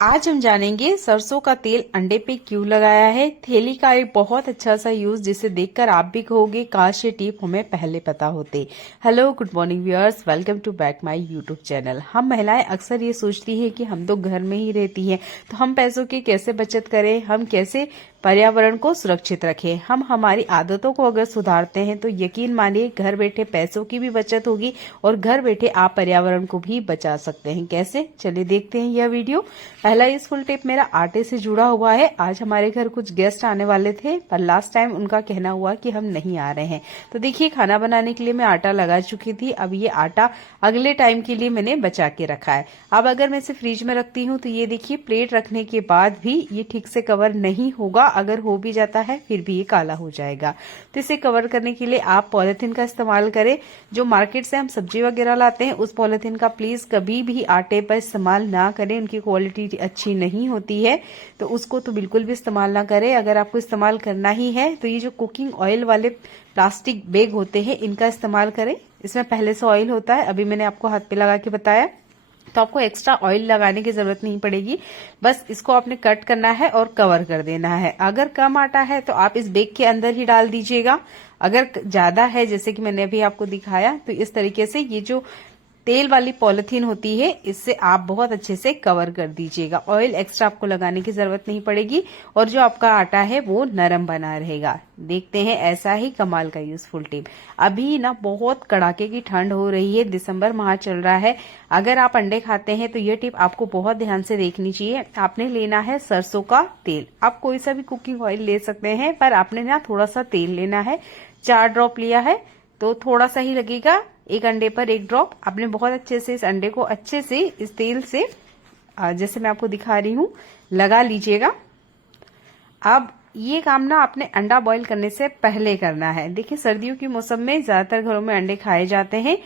आज हम जानेंगे सरसों का तेल अंडे पे क्यों लगाया है। थैली का एक बहुत अच्छा सा यूज जिसे देखकर आप भी कहोगे काश ये टिप हमें पहले पता होते। Hello good morning viewers, welcome to back my YouTube channel. हम महिलाएं अक्सर ये सोचती हैं कि हम तो घर में ही रहती हैं, तो हम पैसों की कैसे बचत करें, हम कैसे पर्यावरण को सुरक्षित रखें। हम हमारी आदतों को अगर सुधारते हैं तो यकीन मानिए घर बैठे पैसों की भी बचत होगी और घर बैठे आप पर्यावरण को भी बचा सकते हैं। कैसे, चलिए देखते हैं यह वीडियो। पहला यूजफुल टिप मेरा आटे से जुड़ा हुआ है। आज हमारे घर कुछ गेस्ट आने वाले थे, पर लास्ट टाइम उनका कहना हुआ कि हम नहीं आ रहे हैं, तो देखिए खाना बनाने के लिए मैं आटा लगा चुकी थी। अब ये आटा अगले टाइम के लिए मैंने बचा के रखा है। अब अगर मैं इसे फ्रिज में रखती हूँ तो ये देखिए प्लेट रखने के बाद भी ये ठीक से कवर नहीं होगा, अगर हो भी जाता है फिर भी ये काला हो जाएगा। तो इसे कवर करने के लिए आप पॉलिथीन का इस्तेमाल करें। जो मार्केट से हम सब्जी वगैरह लाते हैं उस पॉलिथीन का प्लीज कभी भी आटे पर इस्तेमाल ना करें, उनकी क्वालिटी अच्छी नहीं होती है, तो उसको तो बिल्कुल भी इस्तेमाल ना करें। अगर आपको इस्तेमाल करना ही है तो ये जो कुकिंग ऑयल वाले प्लास्टिक बैग होते हैं इनका इस्तेमाल करें। इसमें पहले से ऑयल होता है, अभी मैंने आपको हाथ पे लगा के बताया, तो आपको एक्स्ट्रा ऑयल लगाने की जरूरत नहीं पड़ेगी। बस इसको आपने कट करना है और कवर कर देना है। अगर कम आटा है तो आप इस बैग के अंदर ही डाल दीजिएगा। अगर ज्यादा है, जैसे कि मैंने अभी आपको दिखाया, तो इस तरीके से ये जो तेल वाली पॉलिथीन होती है इससे आप बहुत अच्छे से कवर कर दीजिएगा। ऑयल एक्स्ट्रा आपको लगाने की जरूरत नहीं पड़ेगी और जो आपका आटा है वो नरम बना रहेगा। देखते हैं ऐसा ही कमाल का यूजफुल टिप। अभी ना बहुत कड़ाके की ठंड हो रही है, दिसंबर माह चल रहा है। अगर आप अंडे खाते हैं तो ये टिप आपको बहुत ध्यान से देखनी चाहिए। आपने लेना है सरसों का तेल, आप कोई सा भी कुकिंग ऑयल ले सकते हैं, पर आपने ना थोड़ा सा तेल लेना है। 4 ड्रॉप लिया है तो थोड़ा सा ही लगेगा, एक अंडे पर 1 ड्रॉप। आपने बहुत अच्छे से इस अंडे को अच्छे से इस तेल से जैसे मैं आपको दिखा रही हूं लगा लीजिएगा। अब ये काम ना आपने अंडा बॉईल करने से पहले करना है। देखिए सर्दियों के मौसम में ज्यादातर घरों में अंडे खाए जाते हैं।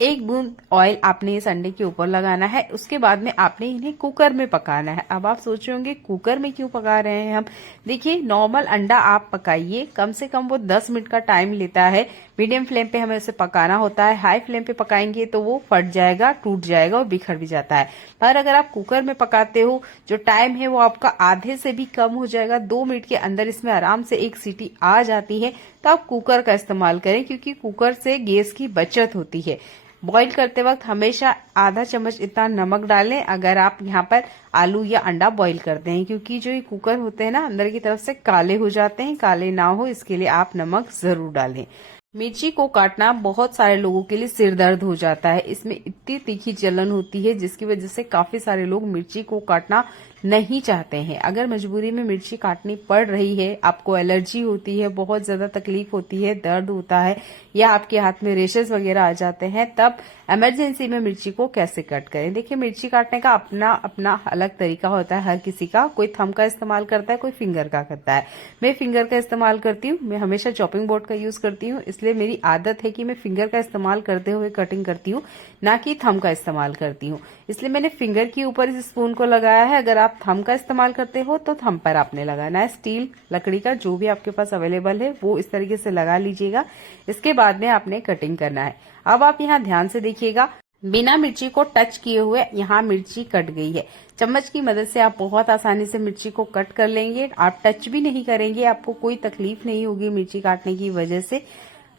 1 बूंद ऑयल आपने इस अंडे के ऊपर लगाना है, उसके बाद में आपने इन्हें कुकर में पकाना है। अब आप सोच रहे होंगे कुकर में क्यों पका रहे हैं हम। देखिए नॉर्मल अंडा आप पकाइए, कम से कम वो 10 मिनट का टाइम लेता है। मीडियम फ्लेम पे हमें उसे पकाना होता है। हाई फ्लेम पे पकाएंगे तो वो फट जाएगा, टूट जाएगा और बिखर भी जाता है। पर अगर आप कुकर में पकाते हो, जो टाइम है वो आपका आधे से भी कम हो जाएगा। 2 मिनट के अंदर इसमें आराम से 1 सीटी आ जाती है। तो आप कुकर का इस्तेमाल करें, क्योंकि कुकर से गैस की बचत होती है। बॉईल करते वक्त हमेशा आधा चम्मच इतना नमक डालें अगर आप यहाँ पर आलू या अंडा बॉईल करते हैं, क्योंकि जो ये कुकर होते हैं ना अंदर की तरफ से काले हो जाते हैं। काले ना हो इसके लिए आप नमक जरूर डालें। मिर्ची को काटना बहुत सारे लोगों के लिए सिर दर्द हो जाता है। इसमें इतनी तीखी जलन होती है जिसकी वजह से काफी सारे लोग मिर्ची को काटना नहीं चाहते हैं। अगर मजबूरी में मिर्ची काटनी पड़ रही है, आपको एलर्जी होती है, बहुत ज्यादा तकलीफ होती है, दर्द होता है या आपके हाथ में रेशेस वगैरह आ जाते हैं, तब इमरजेंसी में मिर्ची को कैसे कट करें। देखिए मिर्ची काटने का अपना अपना अलग तरीका होता है हर किसी का। कोई थंब का इस्तेमाल करता है, कोई फिंगर का करता है। मैं फिंगर का इस्तेमाल करती हूँ। मैं हमेशा चॉपिंग बोर्ड का यूज करती हूँ, इसलिए मेरी आदत है कि मैं फिंगर का इस्तेमाल करते हुए कटिंग करती हूँ, ना कि थंब का इस्तेमाल करती हूँ। इसलिए मैंने फिंगर के ऊपर इस स्पून को लगाया है। अगर आप थंब का इस्तेमाल करते हो तो थंब पर आपने लगाना है। स्टील, लकड़ी का जो भी आपके पास अवेलेबल है वो इस तरीके से लगा लीजिएगा। इसके बाद में आपने कटिंग करना है। अब आप यहाँ ध्यान से देखिएगा, बिना मिर्ची को टच किए हुए यहाँ मिर्ची कट गई है। चम्मच की मदद से आप बहुत आसानी से मिर्ची को कट कर लेंगे। आप टच भी नहीं करेंगे, आपको कोई तकलीफ नहीं होगी मिर्ची काटने की वजह से।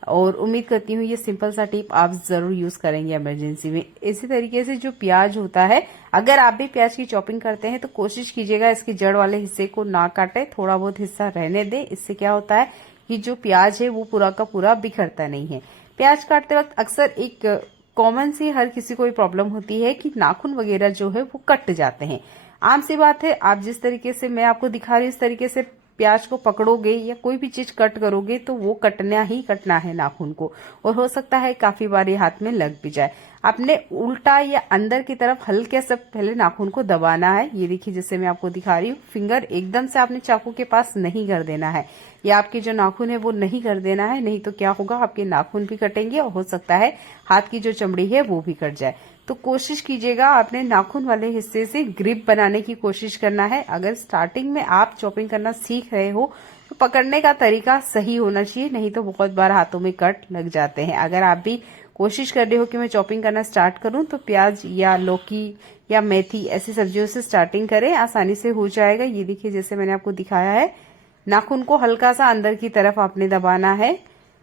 और उम्मीद करती हूँ ये सिंपल सा टिप आप जरूर यूज करेंगे इमरजेंसी में। इसी तरीके से जो प्याज होता है, अगर आप भी प्याज की चॉपिंग करते हैं तो कोशिश कीजिएगा इसकी जड़ वाले हिस्से को ना काटे, थोड़ा बहुत हिस्सा रहने दें। इससे क्या होता है कि जो प्याज है वो पूरा का पूरा बिखरता नहीं है। प्याज काटते वक्त अक्सर एक कॉमन सी हर किसी को प्रॉब्लम होती है कि नाखून वगैरह जो है वो कट जाते हैं। आम सी बात है, आप जिस तरीके से मैं आपको दिखा रही हूँ इस तरीके से प्याज को पकड़ोगे या कोई भी चीज कट करोगे तो वो कटना ही कटना है नाखून को, और हो सकता है काफी बार ये हाथ में लग भी जाए। आपने उल्टा या अंदर की तरफ हल्के से पहले नाखून को दबाना है। ये देखिए जैसे मैं आपको दिखा रही हूँ, फिंगर एकदम से आपने चाकू के पास नहीं कर देना है, या आपके जो नाखून है वो नहीं कर देना है, नहीं तो क्या होगा आपके नाखून भी कटेंगे और हो सकता है हाथ की जो चमड़ी है वो भी कट जाए। तो कोशिश कीजिएगा आपने नाखून वाले हिस्से से ग्रिप बनाने की कोशिश करना है। अगर स्टार्टिंग में आप चॉपिंग करना सीख रहे हो तो पकड़ने का तरीका सही होना चाहिए, नहीं तो बहुत बार हाथों में कट लग जाते हैं। अगर आप भी कोशिश कर रहे हो कि मैं चॉपिंग करना स्टार्ट करूं तो प्याज या लौकी या मेथी ऐसी सब्जियों से स्टार्टिंग करें, आसानी से हो जाएगा। ये देखिए जैसे मैंने आपको दिखाया है, नाखून को हल्का सा अंदर की तरफ आपने दबाना है,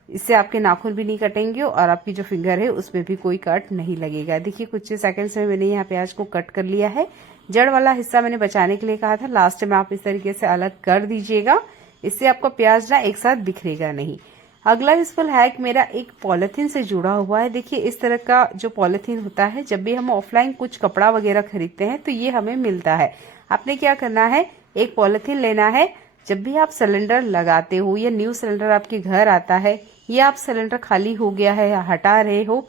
इससे आपके नाखून भी नहीं कटेंगे और आपकी जो फिंगर है उसमें भी कोई कट नहीं लगेगा। देखिए कुछ सेकंड्स में मैंने यहाँ प्याज को कट कर लिया है। जड़ वाला हिस्सा मैंने बचाने के लिए कहा था, लास्ट में आप इस तरीके से अलग कर दीजिएगा, इससे आपका प्याज ना एक साथ बिखरेगा नहीं। अगला यूजफुल हैक मेरा एक पॉलिथीन से जुड़ा हुआ है। देखिए इस तरह का जो पॉलिथीन होता है, जब भी हम ऑफलाइन कुछ कपड़ा वगैरह खरीदते हैं तो ये हमें मिलता है। आपने क्या करना है, एक पॉलिथीन लेना है, जब भी आप सिलेंडर लगाते हो या न्यू सिलेंडर आपके घर आता है या आप सिलेंडर खाली हो गया है या हटा रहे हो,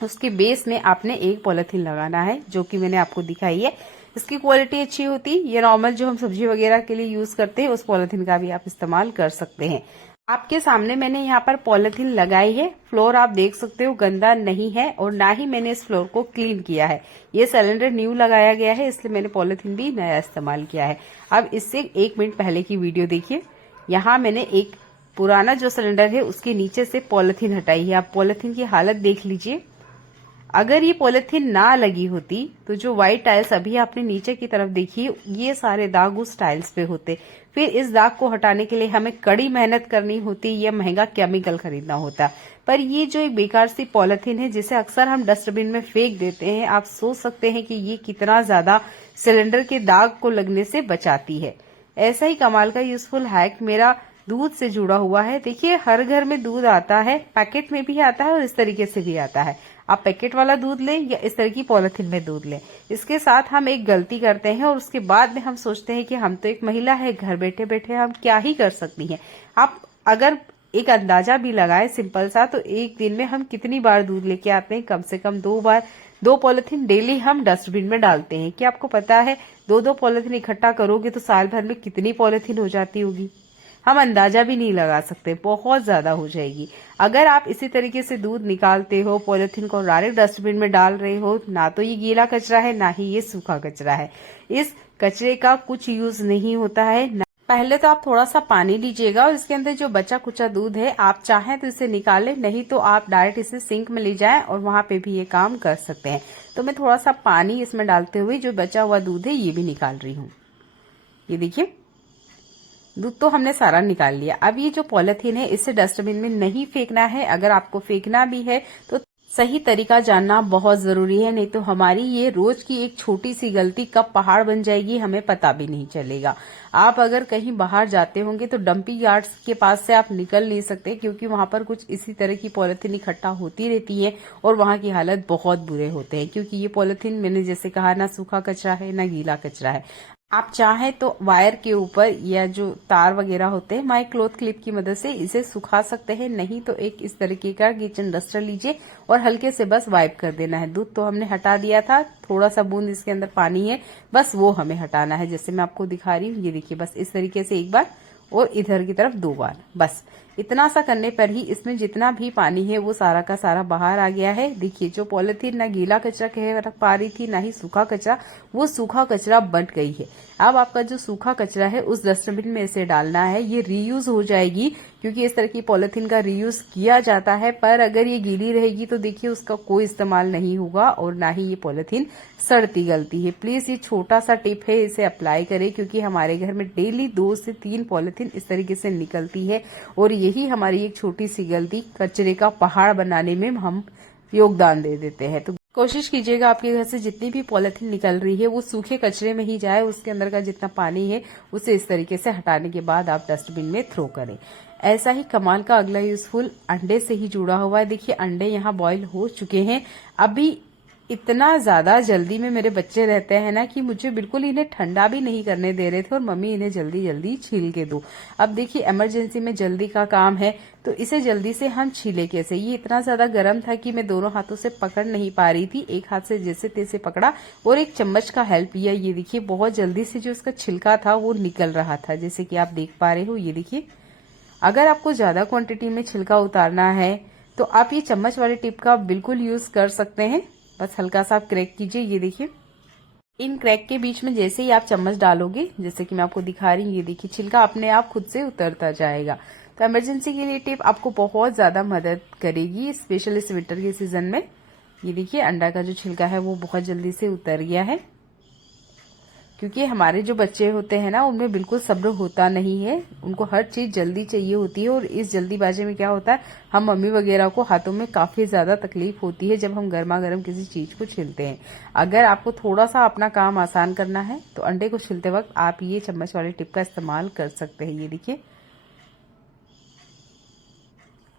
उसके बेस में आपने एक पॉलिथीन लगाना है, जो कि मैंने आपको दिखाई है। इसकी क्वालिटी अच्छी होती है, ये नॉर्मल जो हम सब्जी वगैरह के लिए यूज करते हैं उस पॉलिथीन का भी आप इस्तेमाल कर सकते हैं। आपके सामने मैंने यहाँ पर पॉलिथीन लगाई है, फ्लोर आप देख सकते हो गंदा नहीं है और ना ही मैंने इस फ्लोर को क्लीन किया है। ये सिलेंडर न्यू लगाया गया है, इसलिए मैंने पॉलिथीन भी नया इस्तेमाल किया है। अब इससे 1 मिनट पहले की वीडियो देखिए, यहाँ मैंने एक पुराना जो सिलेंडर है उसके नीचे से पॉलिथीन हटाई है। आप पॉलिथीन की हालत देख लीजिए, अगर ये पॉलिथीन ना लगी होती तो जो व्हाइट टाइल्स अभी आपने नीचे की तरफ देखी, ये सारे दाग उस टाइल्स पे होते। फिर इस दाग को हटाने के लिए हमें कड़ी मेहनत करनी होती या महंगा केमिकल खरीदना होता। पर ये जो एक बेकार सी पॉलिथीन है जिसे अक्सर हम डस्टबिन में फेंक देते हैं, आप सोच सकते हैं कि ये कितना ज्यादा सिलेंडर के दाग को लगने से बचाती है। ऐसा ही कमाल का यूजफुल हैक मेरा दूध से जुड़ा हुआ है। देखिए हर घर में दूध आता है, पैकेट में भी आता है और इस तरीके से भी आता है। आप पैकेट वाला दूध लें या इस तरह की पॉलिथीन में दूध लें। इसके साथ हम एक गलती करते हैं और उसके बाद में हम सोचते हैं कि हम तो एक महिला है, घर बैठे बैठे हम क्या ही कर सकती हैं। आप अगर एक अंदाजा भी लगाए सिंपल सा, तो एक दिन में हम कितनी बार दूध लेके आते हैं? कम से कम 2 बार। 2 पॉलिथीन डेली हम डस्टबिन में डालते हैं। क्या आपको पता है 2-2 पॉलिथीन इकट्ठा करोगे तो साल भर में कितनी पॉलिथीन हो जाती होगी? हम अंदाजा भी नहीं लगा सकते, बहुत ज्यादा हो जाएगी। अगर आप इसी तरीके से दूध निकालते हो, पॉलिथीन को डायरेक्ट डस्टबिन में डाल रहे हो, ना तो ये गीला कचरा है ना ही ये सूखा कचरा है, इस कचरे का कुछ यूज नहीं होता है। पहले तो आप थोड़ा सा पानी लीजिएगा और इसके अंदर जो बचा कुचा दूध है, आप चाहें तो इसे निकालें, नहीं तो आप डायरेक्ट इसे सिंक में ले जाएं और वहां पे भी ये काम कर सकते हैं। तो मैं थोड़ा सा पानी इसमें डालते हुए जो बचा हुआ दूध है ये भी निकाल रही हूँ। ये देखिए दूध तो हमने सारा निकाल लिया। अब ये जो पॉलिथीन है इसे डस्टबिन में नहीं फेंकना है। अगर आपको फेंकना भी है तो सही तरीका जानना बहुत जरूरी है, नहीं तो हमारी ये रोज की एक छोटी सी गलती कब पहाड़ बन जाएगी हमें पता भी नहीं चलेगा। आप अगर कहीं बाहर जाते होंगे तो डंपिंग यार्ड्स के पास से आप निकल नहीं सकते, क्योंकि वहां पर कुछ इसी तरह की पॉलिथीन इकट्ठा होती रहती है और वहां की हालत बहुत बुरे होते हैं, क्योंकि ये पॉलिथीन मैंने जैसे कहा ना सूखा कचरा है ना गीला कचरा है। आप चाहें तो वायर के ऊपर या जो तार वगैरह होते हैं माई क्लॉथ क्लिप की मदद से इसे सुखा सकते हैं, नहीं तो एक इस तरीके का किचन डस्टर लीजिए और हल्के से बस वाइप कर देना है। दूध तो हमने हटा दिया था, थोड़ा सा बूंद इसके अंदर पानी है, बस वो हमें हटाना है। जैसे मैं आपको दिखा रही हूँ, ये देखिए बस इस तरीके से एक बार और इधर की तरफ 2 बार, बस इतना सा करने पर ही इसमें जितना भी पानी है वो सारा का सारा बाहर आ गया है। देखिए जो पॉलिथीन ना गीला कचरा कह पा रही थी ना ही सूखा कचरा, वो सूखा कचरा बन गई है। अब आपका जो सूखा कचरा है उस डस्टबिन में इसे डालना है, ये रीयूज हो जाएगी, क्योंकि इस तरह की पॉलिथीन का रीयूज किया जाता है। पर अगर ये गीली रहेगी तो देखिए उसका कोई इस्तेमाल नहीं होगा और ना ही ये पॉलिथीन सड़ती गलती है। प्लीज ये छोटा सा टिप है, इसे अप्लाई करें, क्योंकि हमारे घर में डेली 2 से 3 पॉलिथीन इस तरीके से निकलती है और यही हमारी एक छोटी सी गलती कचरे का पहाड़ बनाने में हम योगदान दे देते हैं। तो कोशिश कीजिएगा आपके घर से जितनी भी पॉलिथीन निकल रही है वो सूखे कचरे में ही जाए, उसके अंदर का जितना पानी है उसे इस तरीके से हटाने के बाद आप डस्टबिन में थ्रो करें। ऐसा ही कमाल का अगला यूजफुल अंडे से ही जुड़ा हुआ है। देखिए अंडे यहाँ बॉईल हो चुके हैं। अभी इतना ज्यादा जल्दी में मेरे बच्चे रहते हैं ना कि मुझे बिल्कुल इन्हें ठंडा भी नहीं करने दे रहे थे और मम्मी इन्हें जल्दी जल्दी छील के दो। अब देखिए इमरजेंसी में जल्दी का काम है तो इसे जल्दी से हम छीले कैसे। ये इतना ज्यादा गर्म था कि मैं दोनों हाथों से पकड़ नहीं पा रही थी, एक हाथ से जैसे तैसे पकड़ा और एक चम्मच का हेल्प लिया। ये देखिए बहुत जल्दी से जो इसका छिलका था वो निकल रहा था, जैसे कि आप देख पा रहे हो। ये देखिए अगर आपको ज्यादा क्वांटिटी में छिलका उतारना है तो आप ये चम्मच वाले टिप का बिल्कुल यूज कर सकते हैं। बस हल्का सा आप क्रैक कीजिए। ये देखिए इन क्रैक के बीच में जैसे ही आप चम्मच डालोगे, जैसे कि मैं आपको दिखा रही हूँ, ये देखिए छिलका अपने आप खुद से उतरता जाएगा। तो इमरजेंसी के लिए टिप आपको बहुत ज़्यादा मदद करेगी, स्पेशल इस विंटर के सीजन में। ये देखिए अंडा का जो छिलका है वो बहुत जल्दी से उतर गया है, क्योंकि हमारे जो बच्चे होते हैं ना उनमें बिल्कुल सब्र होता नहीं है, उनको हर चीज जल्दी चाहिए होती है। और इस जल्दीबाजी में क्या होता है, हम मम्मी वगैरह को हाथों में काफी ज्यादा तकलीफ होती है जब हम गर्मा गर्म किसी चीज को छीलते हैं। अगर आपको थोड़ा सा अपना काम आसान करना है तो अंडे को छीलते वक्त आप ये चम्मच वाली टिप का इस्तेमाल कर सकते हैं। ये देखिए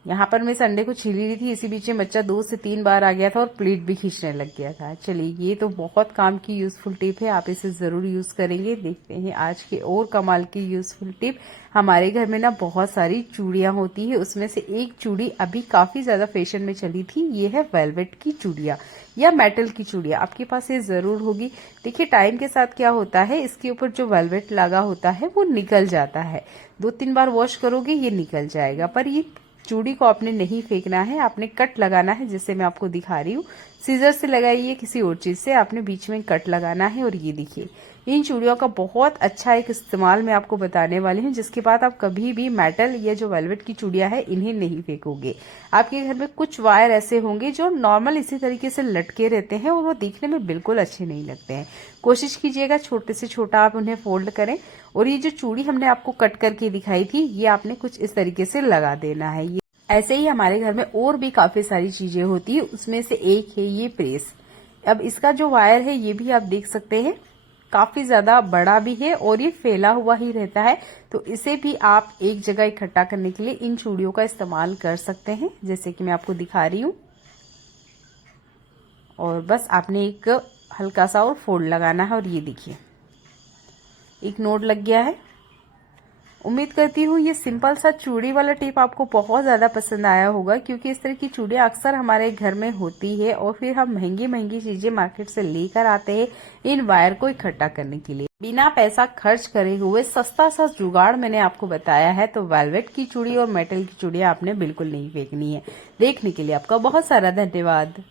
यहाँ पर मैं इस अंडे को छील रही थी, इसी बीच में बच्चा 2 से 3 बार आ गया था और प्लेट भी खींचने लग गया था। चलिए ये तो बहुत काम की यूजफुल टिप है, आप इसे जरूर यूज करेंगे। देखते हैं आज के और कमाल की यूजफुल टिप। हमारे घर में ना बहुत सारी चूड़ियां होती है, उसमें से एक चूड़ी अभी काफी ज्यादा फैशन में चली थी, ये है वेलवेट की चूड़ियां या मेटल की चूड़ियां। आपके पास ये जरूर होगी। देखिए टाइम के साथ क्या होता है, इसके ऊपर जो वेलवेट लगा होता है वो निकल जाता है। 2-3 बार वॉश करोगे ये निकल जाएगा, पर ये चूड़ी को आपने नहीं फेंकना है, आपने कट लगाना है, जैसे मैं आपको दिखा रही हूँ। सीजर से लगाइए, किसी और चीज से आपने बीच में कट लगाना है। और ये देखिए इन चूड़ियों का बहुत अच्छा एक इस्तेमाल मैं आपको बताने वाली हूँ, जिसके बाद आप कभी भी मेटल या जो वेलवेट की चूड़ियां है इन्हें नहीं फेंकोगे। आपके घर में कुछ वायर ऐसे होंगे जो नॉर्मल इसी तरीके से लटके रहते हैं और वो दिखने में बिल्कुल अच्छे नहीं लगते हैं। कोशिश कीजिएगा छोटे से छोटा आप उन्हें फोल्ड करें। और ये जो चूड़ी हमने आपको कट करके दिखाई थी ये आपने कुछ इस तरीके से लगा देना है। ये ऐसे ही हमारे घर में और भी काफी सारी चीजें होती है, उसमें से एक है ये प्रेस। अब इसका जो वायर है ये भी आप देख सकते हैं काफी ज्यादा बड़ा भी है और ये फैला हुआ ही रहता है, तो इसे भी आप एक जगह इकट्ठा करने के लिए इन चूड़ियों का इस्तेमाल कर सकते हैं, जैसे कि मैं आपको दिखा रही हूँ। और बस आपने एक हल्का सा और फोल्ड लगाना है और ये देखिए एक नोट लग गया है। उम्मीद करती हूँ ये सिंपल सा चूड़ी वाला टिप आपको बहुत ज्यादा पसंद आया होगा, क्योंकि इस तरह की चूड़ियां अक्सर हमारे घर में होती है और फिर हम महंगी महंगी चीजें मार्केट से लेकर आते हैं इन वायर को इकट्ठा करने के लिए। बिना पैसा खर्च करे हुए सस्ता सा जुगाड़ मैंने आपको बताया है, तो वेलवेट की चूड़ी और मेटल की चूड़ियां आपने बिल्कुल नहीं फेंकनी है। देखने के लिए आपका बहुत सारा धन्यवाद।